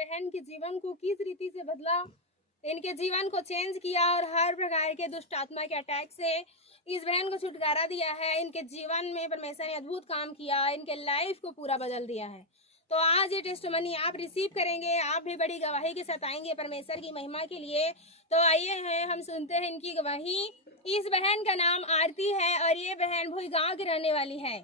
बहन के जीवन को किस रीति से बदला, इनके जीवन को चेंज किया और हर प्रकार के दुष्ट आत्मा के अटैक से इस बहन को छुटकारा दिया है। इनके जीवन में परमेश्वर ने अद्भुत काम किया, इनके लाइफ को पूरा बदल दिया है। तो आज ये टेस्टमनी आप रिसीव करेंगे, आप भी बड़ी गवाही के साथ आएंगे परमेश्वर की महिमा के लिए। तो आइए हैं हम सुनते हैं इनकी गवाही। इस बहन का नाम आरती है और ये बहन भोई गांव की रहने वाली है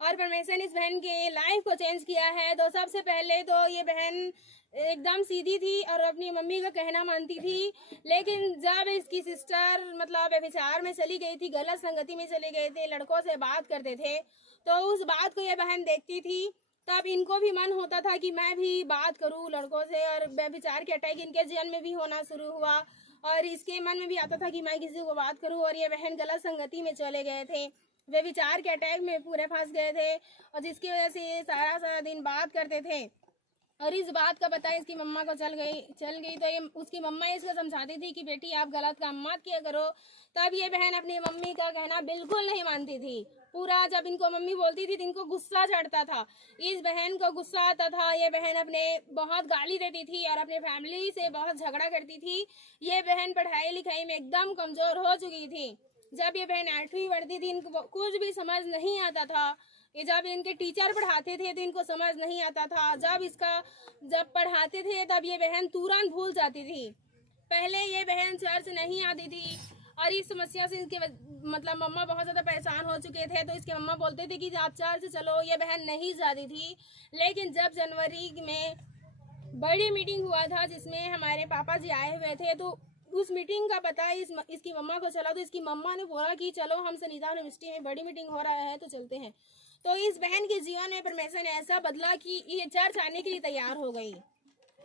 और परमेश्वर ने इस बहन के लाइफ को चेंज किया है। तो सबसे पहले तो ये बहन एकदम सीधी थी और अपनी मम्मी का कहना मानती थी, लेकिन जब इसकी सिस्टर मतलब व्यभिचार में चली गई थी, गलत संगति में चले गए थे, लड़कों से बात करते थे, तो उस बात को ये बहन देखती थी। तब इनको भी मन होता था कि मैं भी बात करूं लड़कों से, और व्यभिचार के अटैक इनके जीवन में भी होना शुरू हुआ और इसके मन में भी आता था कि मैं किसी को बात करूं। और ये बहन गलत संगति में चले गए थे, व्यभिचार के अटैक में पूरे फंस गए थे और जिसकी वजह से ये सारा दिन बात करते थे। और इस बात का पता इसकी मम्मा को चल गई तो ये उसकी मम्मा इसको समझाती थी कि बेटी आप गलत काम मत किया करो। तब ये बहन अपनी मम्मी का कहना बिल्कुल नहीं मानती थी। पूरा जब इनको मम्मी बोलती थी तो इनको गुस्सा चढ़ता था, इस बहन को गुस्सा आता था। ये बहन अपने बहुत गाली देती थी और अपने फैमिली से बहुत झगड़ा करती थी। ये बहन पढ़ाई लिखाई में एकदम कमजोर हो चुकी थी। जब ये बहन 8वीं पढ़ती थी इनको कुछ भी समझ नहीं आता था। ये जब इनके टीचर पढ़ाते थे तो इनको समझ नहीं आता था। जब पढ़ाते थे तब ये बहन तुरंत भूल जाती थी। पहले ये बहन चर्च नहीं आती थी और इस समस्या से इनके मतलब मम्मा बहुत ज़्यादा परेशान हो चुके थे। तो इसके मम्मा बोलते थे कि आप चर्च चलो। ये बहन नहीं जाती थी। लेकिन जब जनवरी में बड़ी मीटिंग हुआ था जिसमें हमारे पापा जी आए हुए थे, तो उस मीटिंग का पता इसकी मम्मा को चला। तो इसकी मम्मा ने बोला कि चलो हम सनीता यूनिवर्सिटी में बड़ी मीटिंग हो रहा है तो चलते हैं। तो इस बहन के जीवन में परमेश्वर ने ऐसा बदला कि ये चर्च आने के लिए तैयार हो गई।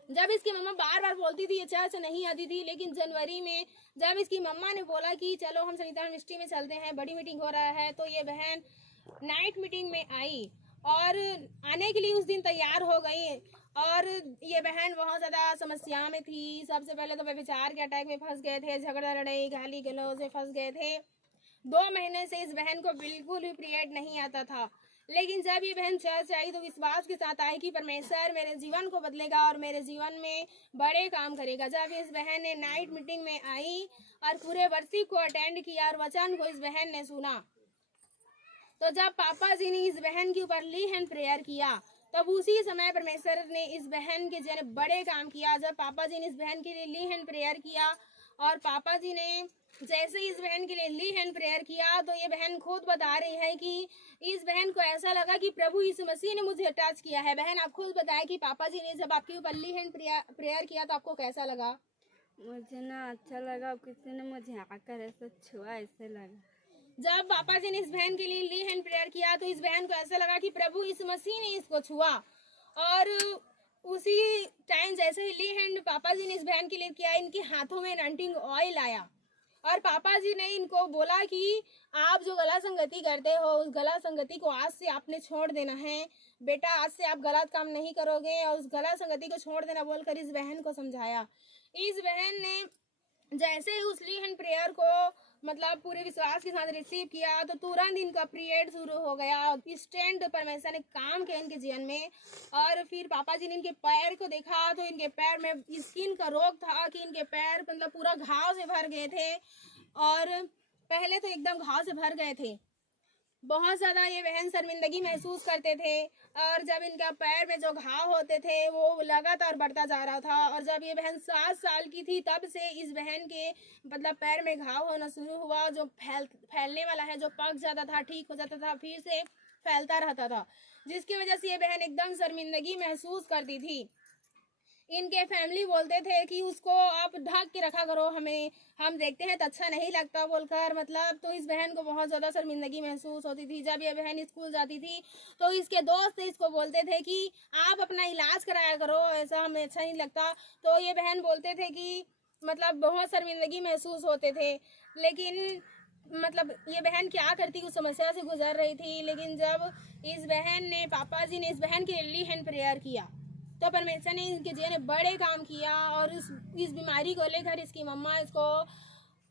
जब इसकी मम्मा बार बार बोलती थी ये चर्च नहीं आती थी, लेकिन जनवरी में जब इसकी मम्मा ने बोला कि चलो हम सनीता यूनिवर्सिटी में चलते हैं, बड़ी मीटिंग हो रहा है, तो ये बहन नाइट मीटिंग में आई और आने के लिए उस दिन तैयार हो गई। और ये बहन बहुत ज़्यादा समस्या में थी। सबसे पहले तो व्यभिचार के अटैक में फंस गए थे, झगड़ा लड़ाई गाली गलौज से फंस गए थे। 2 महीने से इस बहन को बिल्कुल भी पीरियड नहीं आता था। लेकिन जब ये बहन चर्च आई तो विश्वास के साथ आई कि परमेश्वर मेरे जीवन को बदलेगा और मेरे जीवन में बड़े काम करेगा। जब इस बहन ने नाइट मीटिंग में आई और पूरे वर्षिप को अटेंड किया और वचन को इस बहन ने सुना, तो जब पापा जी ने इस बहन के ऊपर ली हैंड प्रेयर किया, तब उसी समय परमेश्वर ने इस बहन के जरिए बड़े काम किया। जब पापा जी ने इस बहन के लिए ली हैंड प्रेयर किया और पापा जी ने जैसे इस बहन के लिए ली हैंड प्रेयर किया, तो ये बहन खुद बता रही है कि इस बहन को ऐसा लगा कि प्रभु यीशु मसीह ने मुझे टच किया है। बहन आप खुद बताएं कि पापा जी ने जब आपके ऊपर ली हैंड प्रेयर किया तो आपको कैसा लगा? मुझे ना अच्छा लगा, किसी ने मुझे आकर ऐसा छुआ, ऐसे लगा। जब पापा जी ने इस बहन के लिए ली हैंड प्रेयर किया तो इस बहन को ऐसा लगा कि प्रभु यीशु मसीह ने इसको छुआ। और उसी टाइम जैसे ही ली हैंड पापा जी ने इस बहन के लिए किया, इनके हाथों में एनॉइंटिंग ऑयल आया और पापा जी ने इनको बोला कि आप जो गलत संगति करते हो उस गलत संगति को आज से आपने छोड़ देना है बेटा, आज से आप गलत काम नहीं करोगे और उस गलत संगति को छोड़ देना बोलकर इस बहन को समझाया। इस बहन ने जैसे ही उस ली हैंड प्रेयर को मतलब पूरे विश्वास के साथ रिसीव किया तो तुरंत इनका पीरियड शुरू हो गया। इंस्टेंट परमेश्वर ने काम किया इनके जीवन में। और फिर पापा जी ने इनके पैर को देखा तो इनके पैर में स्किन का रोग था कि इनके पैर मतलब पूरा घाव से भर गए थे और पहले तो एकदम घाव से भर गए थे। बहुत ज़्यादा ये बहन शर्मिंदगी महसूस करते थे और जब इनका पैर में जो घाव होते थे वो लगातार बढ़ता जा रहा था। और जब ये बहन 7 साल की थी तब से इस बहन के मतलब पैर में घाव होना शुरू हुआ, जो फैलने वाला है, जो पक जाता था, ठीक हो जाता था, फिर से फैलता रहता था, जिसकी वजह से ये बहन एकदम शर्मिंदगी महसूस करती थी। इनके फैमिली बोलते थे कि उसको आप ढक के रखा करो, हम देखते हैं तो अच्छा नहीं लगता बोलकर मतलब। तो इस बहन को बहुत ज़्यादा शर्मिंदगी महसूस होती थी। जब ये बहन स्कूल जाती थी तो इसके दोस्त इसको बोलते थे कि आप अपना इलाज कराया करो, ऐसा हमें अच्छा नहीं लगता। तो ये बहन बोलते थे कि मतलब बहुत शर्मिंदगी महसूस होते थे। लेकिन मतलब ये बहन क्या करती, उस समस्या से गुजर रही थी। लेकिन जब इस बहन ने पापा जी ने इस बहन के लिए हैंड प्रेयर किया तो परमेश्वर ने इनके जीवन में बड़े काम किया और इस बीमारी को लेकर इसकी मम्मा इसको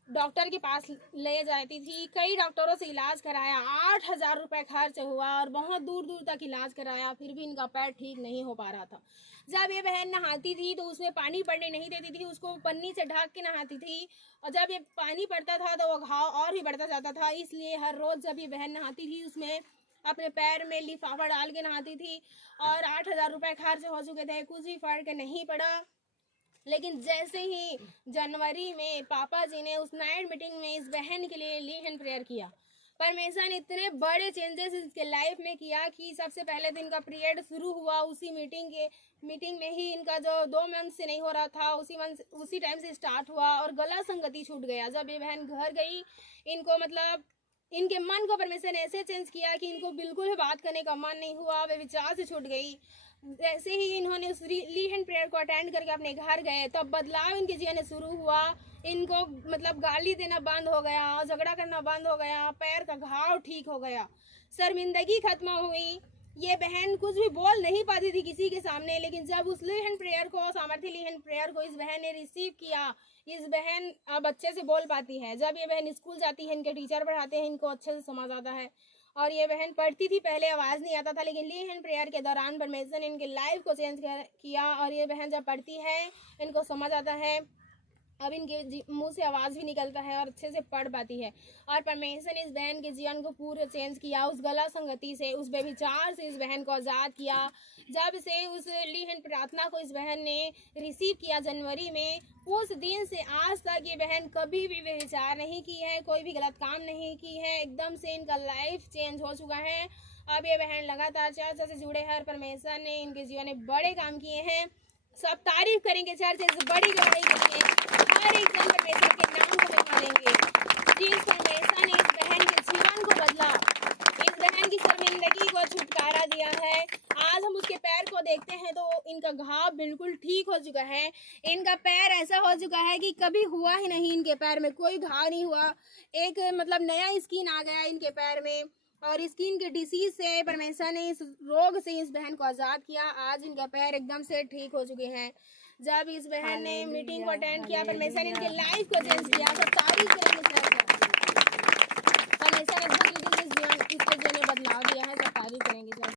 डॉक्टर के पास ले जाती थी, कई डॉक्टरों से इलाज कराया, 8,000 रुपये खर्च हुआ और बहुत दूर दूर तक इलाज कराया, फिर भी इनका पैर ठीक नहीं हो पा रहा था। जब ये बहन नहाती थी तो उसमें पानी पड़ने नहीं देती थी, उसको पन्नी से ढक के नहाती थी, और जब ये पानी पड़ता था तो वो घाव और भी बढ़ता जाता था। इसलिए हर रोज़ जब ये बहन नहाती थी उसमें अपने पैर में लिफाफा डाल के नहाती थी, और 8,000 रुपये खर्च हो चुके थे, कुछ भी फर्क नहीं पड़ा। लेकिन जैसे ही जनवरी में पापा जी ने उस नाइट मीटिंग में इस बहन के लिए ली हैंड प्रेयर किया, परमेश्वर ने इतने बड़े चेंजेस इसके लाइफ में किया कि सबसे पहले दिन का पीरियड शुरू हुआ उसी मीटिंग में ही इनका जो 2 मंथ से नहीं हो रहा था उसी टाइम से स्टार्ट हुआ, और गला संगति छूट गया। जब ये बहन घर गई, इनको मतलब इनके मन को परमेश्वर ने ऐसे चेंज किया कि इनको बिल्कुल भी बात करने का मन नहीं हुआ, वे विचार से छूट गई। जैसे ही इन्होंने उस ली हैंड प्रेयर को अटेंड करके अपने घर गए, तब बदलाव इनके जीवन में शुरू हुआ। इनको मतलब गाली देना बंद हो गया, झगड़ा करना बंद हो गया, पैर का घाव ठीक हो गया, शर्मिंदगी खत्म हुई। ये बहन कुछ भी बोल नहीं पाती थी किसी के सामने, लेकिन जब उस ली हैंड प्रेयर को, सामर्थ्य ली हैंड प्रेयर को इस बहन ने रिसीव किया, इस बहन अब अच्छे से बोल पाती है। जब ये बहन स्कूल जाती है, इनके टीचर पढ़ाते हैं, इनको अच्छे से समझ आता है। और ये बहन पढ़ती थी, पहले आवाज़ नहीं आता था, लेकिन ली हैंड प्रेयर के दौरान परमेश्वर ने इनके लाइफ को चेंज किया, और ये बहन जब पढ़ती है इनको समझ आता है, अब इनके मुंह से आवाज़ भी निकलता है और अच्छे से पढ़ पाती है। और परमेश्वर ने इस बहन के जीवन को पूरा चेंज किया, उस गला संगति से, उस बेविचार से इस बहन को आज़ाद किया। जब से उस ली हैंड प्रार्थना को इस बहन ने रिसीव किया जनवरी में, उस दिन से आज तक ये बहन कभी भी बेविचार नहीं की है, कोई भी गलत काम नहीं की है, एकदम से इनका लाइफ चेंज हो चुका है। अब ये बहन लगातार चर्च से जुड़े हैं और परमेश्वर ने इनके जीवन में बड़े काम किए हैं। सब तारीफ करेंगे चर्च से बड़ी गवाही करेंगे, हर एक जन परमेश्वर के नाम को निकालेंगे। जिस परमेश्वर ने इस बहन के जीवन को बदला, इस बहन की शर्मिंदगी को छुटकारा दिया है, आज हम उसके पैर को देखते हैं तो इनका घाव बिल्कुल ठीक हो चुका है। इनका पैर ऐसा हो चुका है कि कभी हुआ ही नहीं, इनके पैर में कोई घाव नहीं हुआ, एक मतलब नया स्किन आ गया इनके पैर में, और स्किन के डिसीज से परमेश्वर ने इस रोग से इस बहन को आज़ाद किया। आज इनका पैर एकदम से ठीक हो चुके हैं। जब इस बहन ने मीटिंग को अटेंड किया, परमेश्वर ने इनके लाइफ को चेंज किया। सब तारीफ करें।